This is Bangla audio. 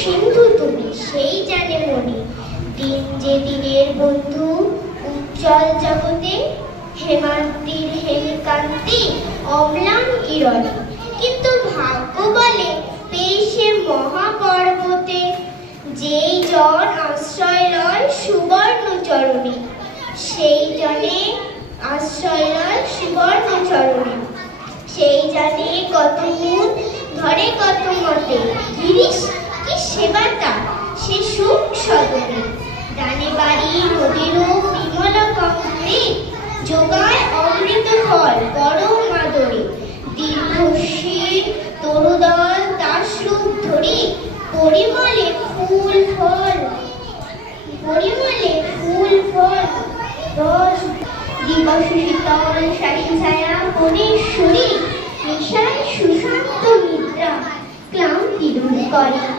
সিন্ধু তুমি সেই জানে মনে, দিন যে দিনের বন্ধু উজ্জ্বল জগতে, হেমান্তির হেমকান্তি অম্লান কিরণে। কিন্তু ভাগ্য বলে পেয়েছে মহাপর্বতে, যেই জন আশ্রয় লয় সুবর্ণ চরণে, সেই জনে আশ্রয় লয় সুবর্ণ চরণে। সেই জানে কত গুণ ধরে কত মতে, গিরিশ কি সেবাটা সে সুখ সদনে। ডানে বাড়ি নদীরও বিমল কঙ্করে, যোগায় অমৃত ফল পরম আদরে। দীর্ঘশীর তরুদল তার সুখ ধরি, পরিমলে ফুল ফল রস। দিবস শীতল শাসী ছায়া বনেশ্বরী, নিশায় সুশান্ত নিদ্রা ক্লান্তি দূর করে।